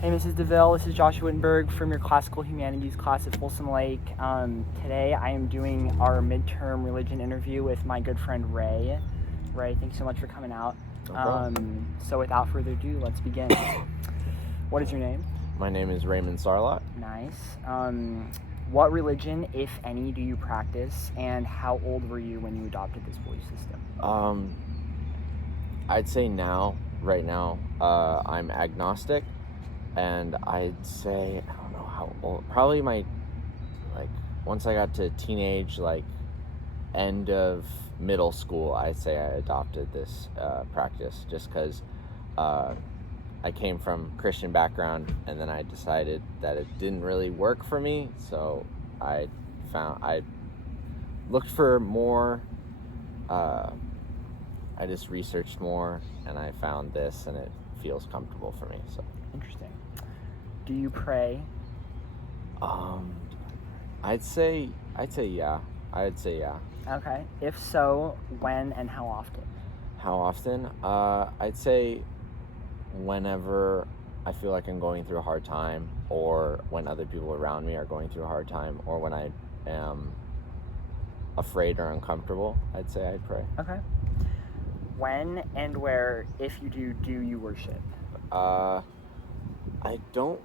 Hey, Mrs. Deville, this is Joshua Whittenberg from your Classical Humanities class at Folsom Lake. Today I am doing our midterm religion interview with my good friend Ray. Ray, thanks so much for coming out. No problem. So without further ado, let's begin. What is your name? My name is Raymond Sarlot. Nice. What religion, if any, do you practice, and how old were you when you adopted this belief system? I'd say right now, I'm agnostic, and I'd say, I don't know how old, probably once I got to teenage, end of middle school, I'd say I adopted this practice, just because I came from Christian background, and then I decided that it didn't really work for me, so I looked for more, I just researched more, and I found this, and it feels comfortable for me. So Interesting. Do you pray? I'd say yeah. Okay. If so, when and how often? How often? I'd say whenever I feel like I'm going through a hard time, or when other people around me are going through a hard time, or when I am afraid or uncomfortable, I'd say I pray. Okay. When and where, if you do you worship? I don't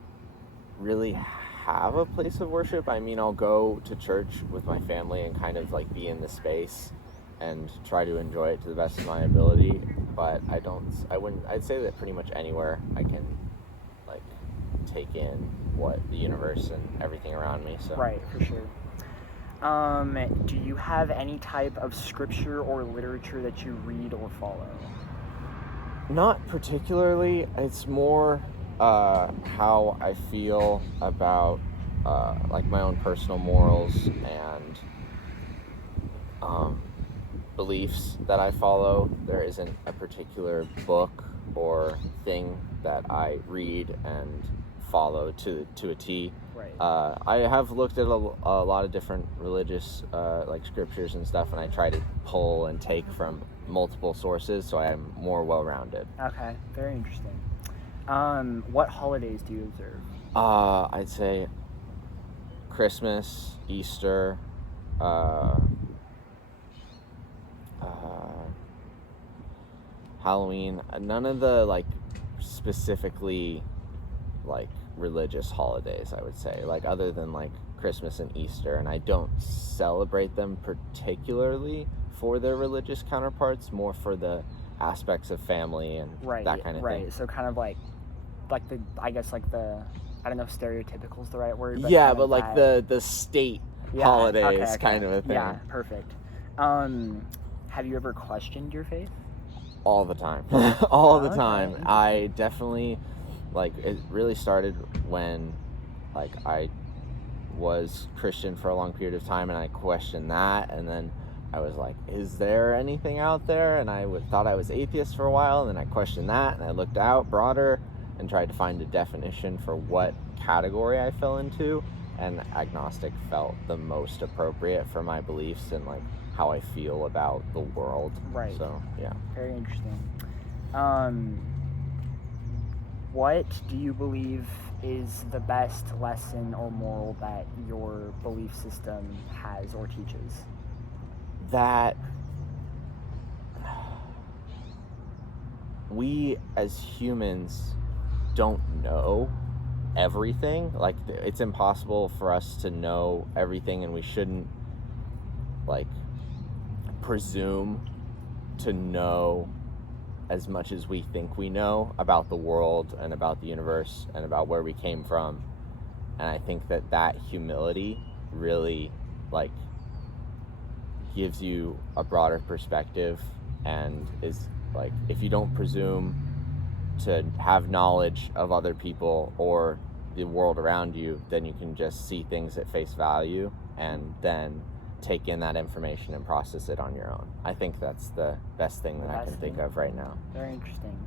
really have a place of worship. I mean, I'll go to church with my family and kind of be in the space and try to enjoy it to the best of my ability, but I'd say that pretty much anywhere I can take in what the universe and everything around me. So Right, for sure. Do you have any type of scripture or literature that you read or follow? Not particularly. It's more how I feel about my own personal morals and beliefs that I follow. There isn't a particular book or thing that I read and follow to a T. Right. I have looked at a lot of different religious scriptures and stuff, and I try to pull and take from multiple sources, so I am more well-rounded. Okay, very interesting. What holidays do you observe? I'd say Christmas, Easter, Halloween. None of the specifically religious holidays, I would say, other than Christmas and Easter, and I don't celebrate them particularly for their religious counterparts, more for the aspects of family and that kind of thing. Right, so kind of the, I guess the, I don't know if stereotypical is the right word, but yeah, but the state holidays, okay. kind of a thing. Yeah, perfect. Have you ever questioned your faith? All the time. All the Okay. time. I definitely, it really started when, I was Christian for a long period of time, and I questioned that, and then I was like, is there anything out there? And I thought I was atheist for a while, and then I questioned that, and I looked out broader and tried to find a definition for what category I fell into, and agnostic felt the most appropriate for my beliefs and how I feel about the world. Right. So yeah. Very interesting. What do you believe is the best lesson or moral that your belief system has or teaches? That we as humans don't know everything. It's impossible for us to know everything, and we shouldn't presume to know as much as we think we know about the world and about the universe and about where we came from. And I think that humility really gives you a broader perspective, and is if you don't presume to have knowledge of other people or the world around you, then you can just see things at face value and then take in that information and process it on your own. I think that's the best thing that I can think of right now. Very interesting.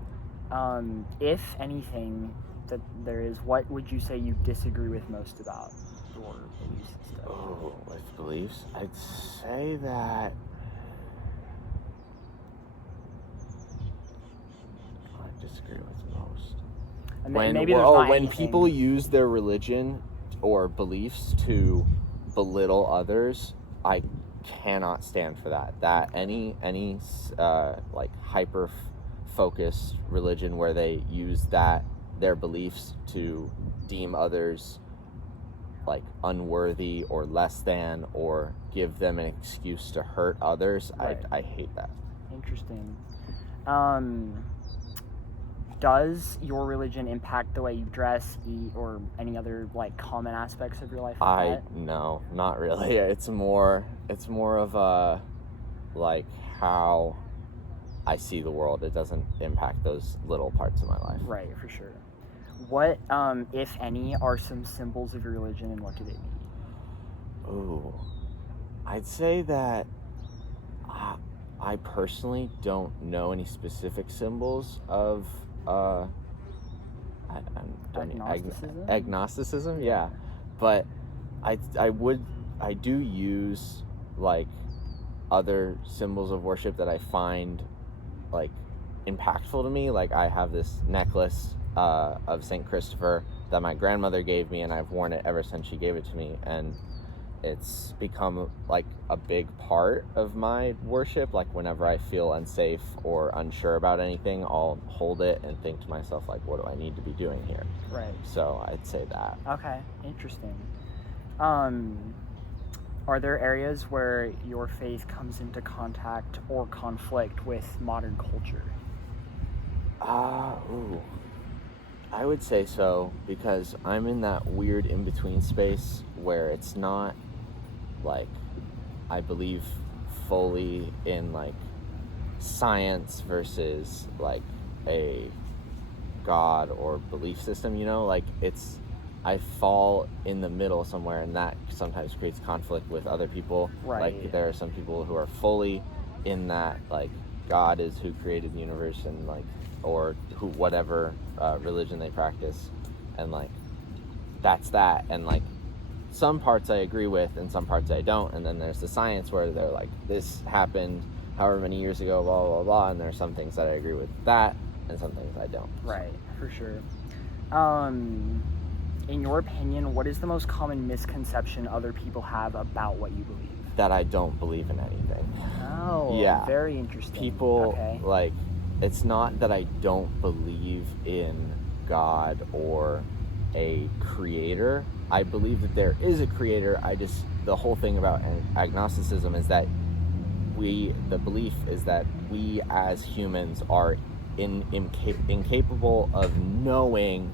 If anything that there is, what would you say you disagree with most about your belief system? Oh, with beliefs? I'd say that I disagree with most. And maybe there's not when anything. people use their religion or beliefs to belittle others, I cannot stand for that. That any like hyper focused religion where they use their beliefs to deem others like unworthy or less than, or give them an excuse to hurt others. Right. I hate that. Interesting. Does your religion impact the way you dress, eat, or any other like common aspects of your life? No, not really. It's more of a like how I see the world. It doesn't impact those little parts of my life. Right, for sure. What, if any, are some symbols of your religion, and what do they mean? Ooh, I'd say that I personally don't know any specific symbols of agnosticism. Yeah, but I do use like other symbols of worship that I find like impactful to me. Like I have this necklace of St. Christopher that my grandmother gave me, and I've worn it ever since she gave it to me, and it's become like a big part of my worship. Like whenever I feel unsafe or unsure about anything, I'll hold it and think to myself, like, what do I need to be doing here? Right. So I'd say that. Okay, interesting. Are there areas where your faith comes into contact or conflict with modern culture? I would say so, because I'm in that weird in-between space where it's not like I believe fully in like science versus like a God or belief system, you know, like I fall in the middle somewhere, and that sometimes creates conflict with other people. Right. Like there are some people who are fully in that like God is who created the universe, and like, or who whatever religion they practice, and like that's that, and like some parts I agree with and some parts I don't. And then there's the science where they're like, this happened however many years ago, blah blah blah, and there's some things that I agree with that and some things I don't. Right, for sure. In your opinion, what is the most common misconception other people have about what you believe? That I don't believe in anything. Oh, yeah. Very interesting. People, like, it's not that I don't believe in God or a creator. I believe that there is a creator. The whole thing about agnosticism is that the belief is that we as humans are incapable of knowing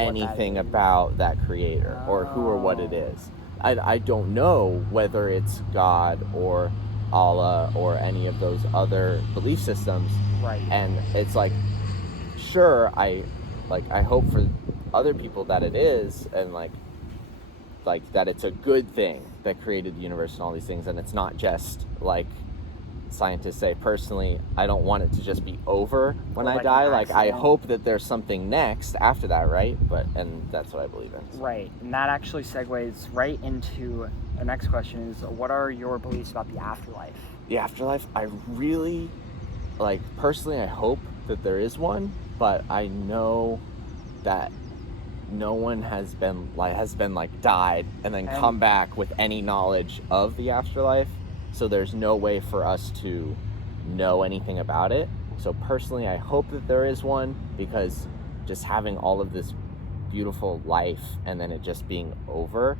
anything about that creator or who or what it is. I don't know whether it's God or Allah or any of those other belief systems. Right. And it's like, sure, I hope for other people that it is, and like that it's a good thing that created the universe and all these things, and it's not just like scientists say. Personally, I don't want it to just be over when I die. Like I hope that there's something next after that, right? And that's what I believe in. So. Right, and that actually segues right into the next question: is what are your beliefs about the afterlife? The afterlife, I really personally, I hope that there is one, but I know that no one has been died and then come back with any knowledge of the afterlife. So there's no way for us to know anything about it. So personally, I hope that there is one, because just having all of this beautiful life and then it just being over,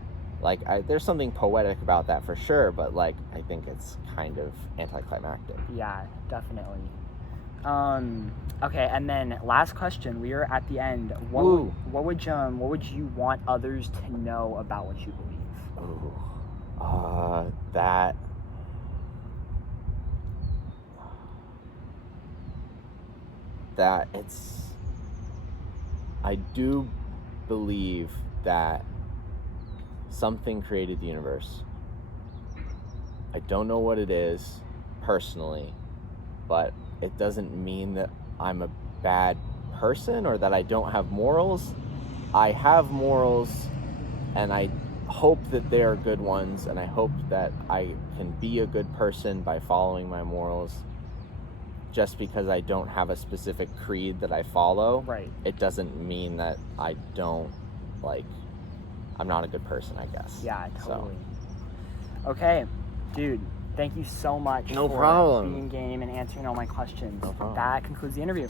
there's something poetic about that for sure, but I think it's kind of anticlimactic. Yeah, definitely. Okay, and then last question. We are at the end. What would you want others to know about what you believe? I do believe that something created the universe. I don't know what it is personally, but it doesn't mean that I'm a bad person or that I don't have morals. I have morals, and I hope that they are good ones, and I hope that I can be a good person by following my morals. just because I don't have a specific creed that I follow, Right. it doesn't mean that I don't, like, I'm not a good person, I guess. Yeah, totally. So. Okay, dude, thank you so much No for problem. being game and answering all my questions. No problem. That concludes the interview.